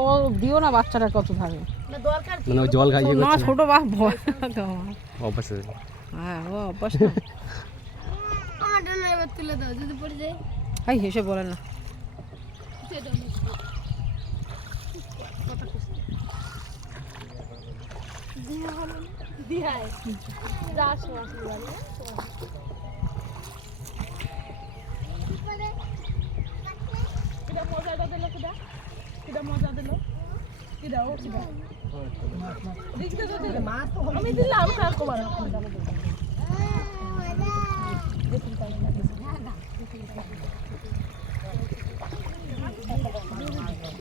ও দিও না বাচ্চাটা কত থাকে মানে জল খাইয়ে না ছোট বা ভয় অভ্যাস হ্যাঁ ও অভ্যাস না এবার তুলে দাও যদি পড়ে যায় হাই হেসে বলে না আমি দিলাম